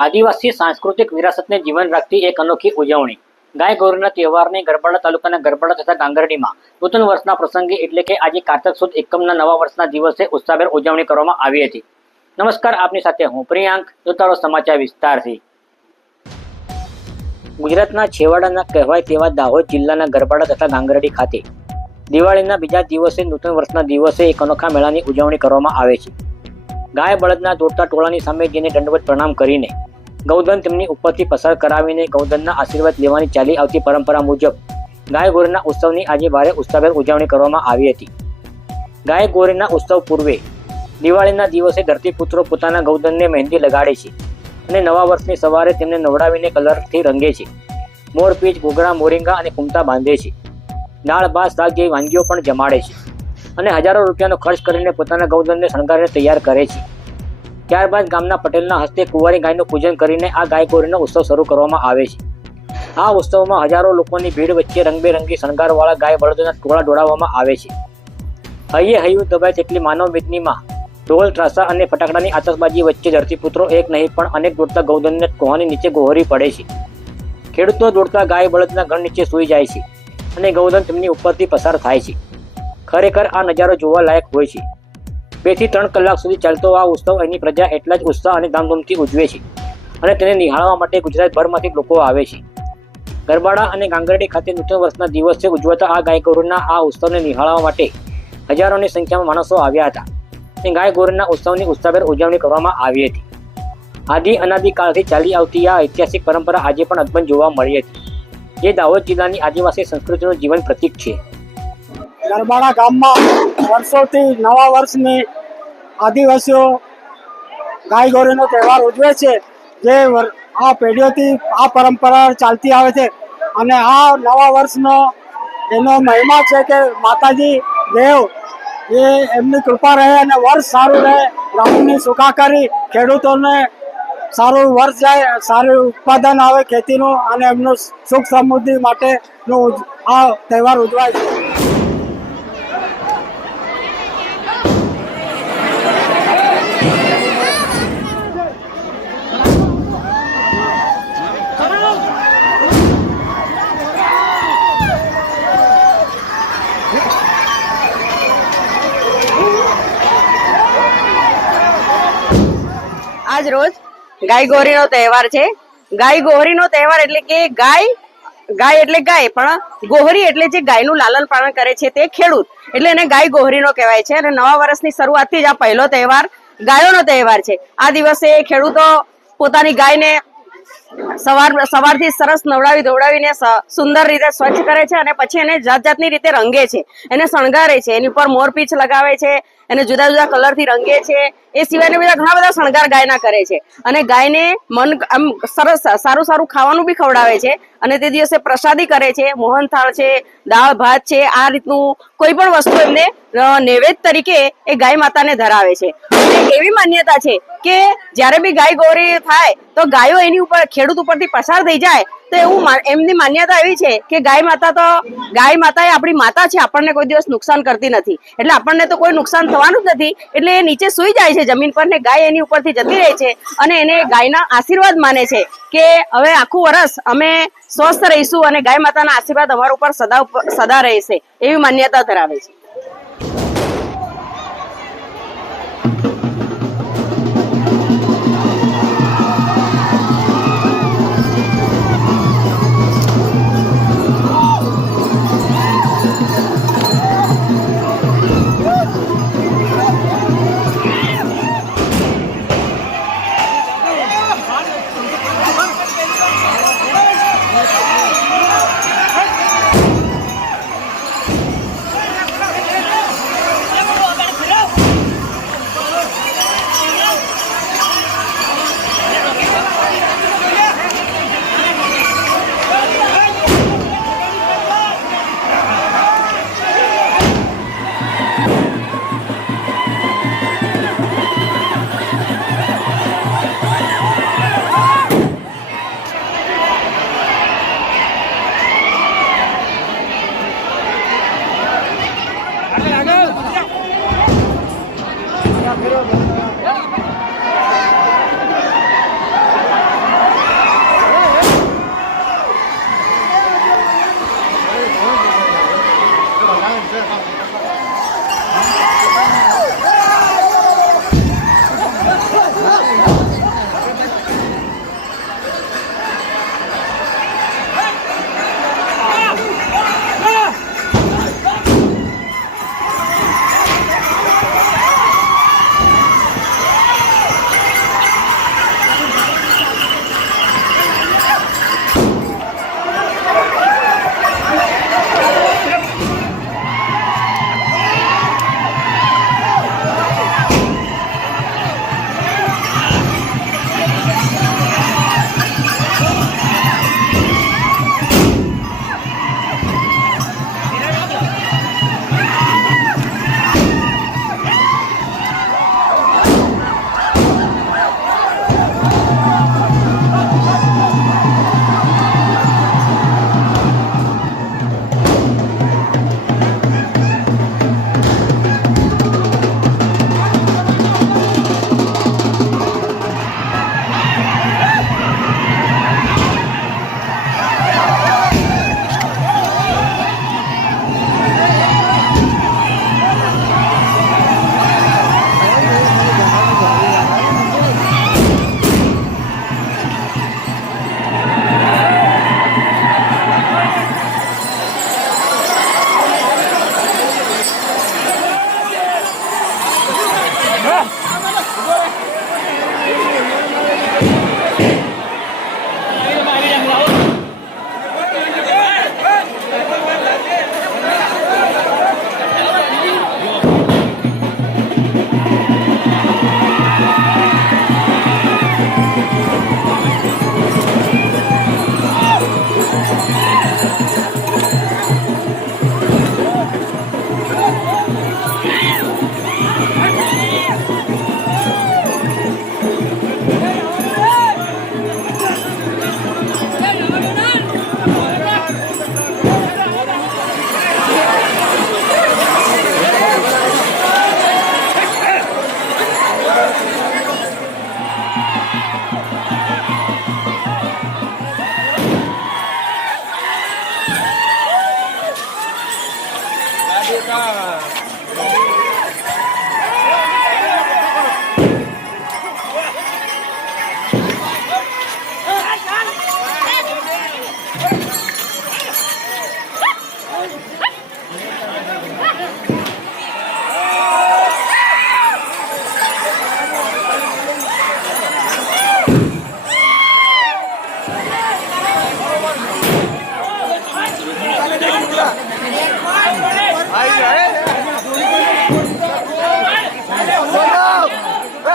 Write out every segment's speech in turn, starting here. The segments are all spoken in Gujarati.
આદિવાસી સાંસ્કૃતિક વિરાસતને જીવન રાખતી એક અનોખી ઉજવણી ગાય ગૌરીના તહેવારની ગરબાડા તાલુકાના ગરબાડા તથા ગાંગરડીમાં નૂતન વર્ષના પ્રસંગે એટલે કે આજે કારતક સુદ એકમના નવા વર્ષના દિવસે ઉત્સાહભેર ઉજવણી કરવામાં આવી હતી। નમસ્કાર, આપની સાથે હું પ્રિયાંક, જોતારો સમાચાર વિસ્તારથી। ગુજરાતના છેવાડાના કહેવાય તેવા દાહોદ જિલ્લાના ગરબાડા તથા ગાંગરડી ખાતે દિવાળીના બીજા દિવસે નૂતન વર્ષના દિવસે એક અનોખા મેળાની ઉજવણી કરવામાં આવે છે। ગાય બળદના દોડતા ટોળાની સામે જેને દંડવત પ્રણામ કરીને ગૌધન તેમની ઉપરથી પસાર કરાવીને ગૌધનના આશીર્વાદ લેવાની ચાલી આવતી પરંપરા મુજબ ગાય ગોરીના ઉત્સવની આજે ભારે ઉત્સાહભેર ઉજવણી કરવામાં આવી હતી। ગાય ગોરીના ઉત્સવ પૂર્વે દિવાળીના દિવસે ધરતીપુત્રો પોતાના ગૌધનને મહેંદી લગાડે છે અને નવા વર્ષની સવારે તેમને નવડાવીને કલરથી રંગે છે। મોરપીંછ, ઘૂઘરા, મોરિંગા અને કુમતા બાંધે છે। દાળ, ભાત, શાક જેવી વાનગીઓ પણ જમાડે છે અને હજારો રૂપિયાનો ખર્ચ કરીને પોતાના ગૌધનને શણગારીને તૈયાર કરે છે। ત્યારબાદ ગામના પટેલના હસ્તે કુંવારી ગાયનું પૂજન કરીને આ ગાય ગોરીનો ઉત્સવ શરૂ કરવામાં આવે છે। આ ઉત્સવમાં હજારો લોકોની ભીડ વચ્ચે રંગબેરંગી શણગારવાળા ગાય બળદોના ટોળા દોડાવવામાં આવે છે। હૈયે હૈયું દબાય તેટલી માનવ મેદનીમાં ઢોલ, ત્રાસા અને ફટાકડાની આતશબાજી વચ્ચે ધરતીપુત્રો એક નહીં પણ અનેક દોડતા ગૌધનને કોહાની નીચે ગોહરી પડે છે। ખેડૂતો દોડતા ગાય બળદના ગણ નીચે સૂઈ જાય છે અને ગૌધન તેમની ઉપરથી પસાર થાય છે। ખરેખર આ નજારો જોવા લાયક હોય છે। 2 થી 3 કલાક સુધી ચાલતો આ ઉત્સવ એની પ્રજા એટલા જ ઉત્સાહ અને ધામધૂમથી ઉજવે છે અને તેને નિહાળવા માટે ગુજરાતભરમાંથી લોકો આવે છે। ગરબાડા અને ગાંગરડી ખાતે નૂતન વર્ષના દિવસે ઉજવાતા આ ગાય ગોરીના આ ઉત્સવને નિહાળવા માટે હજારોની સંખ્યામાં માણસો આવ્યા હતા અને ગાય ગોરીના ઉત્સવની ઉત્સાહભેર ઉજવણી કરવામાં આવી હતી। આદિ અનાદિ કાળથી ચાલી આવતી આ ઐતિહાસિક પરંપરા આજે પણ અદભુત જોવા મળી હતી, જે દાહોદ જિલ્લાની આદિવાસી સંસ્કૃતિનું જીવન પ્રતીક છે। ગરબાડા ગામમાં વર્ષોથી નવા વર્ષની આદિવાસીઓ ગાય ગોરીનો તહેવાર ઉજવે છે, જે આ પેઢીઓથી આ પરંપરા ચાલતી આવે છે અને આ નવા વર્ષનો એનો મહિમા છે કે માતાજી દેવ એ એમની કૃપા રહે અને વર્ષ સારું રહે, ગામની સુખાકારી, ખેડૂતોને સારું વર્ષ જાય, સારું ઉત્પાદન આવે ખેતીનું અને એમનું સુખ સમૃદ્ધિ માટેનું આ તહેવાર ઉજવાય છે। આજ રોજ ગાય ગોરીનો તહેવાર છે। ગાય ગોરીનો તહેવાર એટલે કે ગાય એટલે ગાય, પણ ગોહરી એટલે જે ગાયનું લાલન પાલન કરે છે તે ખેડૂત, એટલે એને ગાય ગોહરીનો કહેવાય છે। અને નવા વર્ષની શરૂઆતથી જ આ પહેલો તહેવાર ગાયોનો તહેવાર છે। આ દિવસે ખેડૂતો પોતાની ગાયને સવારથી સરસ નવડાવી ધોવડાવીને સુંદર રીતે સ્વચ્છ કરે છે અને પછી એને જાત જાતની રીતે રંગે છે, એને શણગારે છે, એની ઉપર મોરપીંછ લગાવે છે, એને જુદા જુદા કલરથી રંગે છે। એ સિવાયને બીજા ઘણા બધા શણગાર ગાયના કરે છે અને ગાયને આમ સરસ સારું ખાવાનું બી ખવડાવે છે અને તે દિવસે પ્રસાદી કરે છે, મોહનથાળ છે, દાળ ભાત છે, આ રીતનું કોઈ પણ વસ્તુ એમને નૈવેદ્ય તરીકે એ ગાય માતાને ધરાવે છે। અને એવી માન્યતા છે કે જ્યારે બી ગાય ગોરી થાય તો ગાયો એની ઉપર ખેડૂત ઉપરથી પસાર થઈ જાય તો એવું એમની માન્યતા એવી છે કે ગાય માતા એ આપણી માતા છે, આપણને કોઈ દિવસ નુકસાન કરતી નથી, એટલે આપણને તો કોઈ નુકસાન થવાનું જ નથી, એટલે એ નીચે સૂઈ જાય છે જમીન પર ને ગાય એની ઉપરથી જતી રહે છે અને એને ગાયના આશીર્વાદ માને છે કે હવે આખું વર્ષ અમે સ્વસ્થ રહીશું અને ગાય માતાના આશીર્વાદ અમારા ઉપર સદા રહેશે, એવી માન્યતા ધરાવે છે।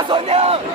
સોનિયા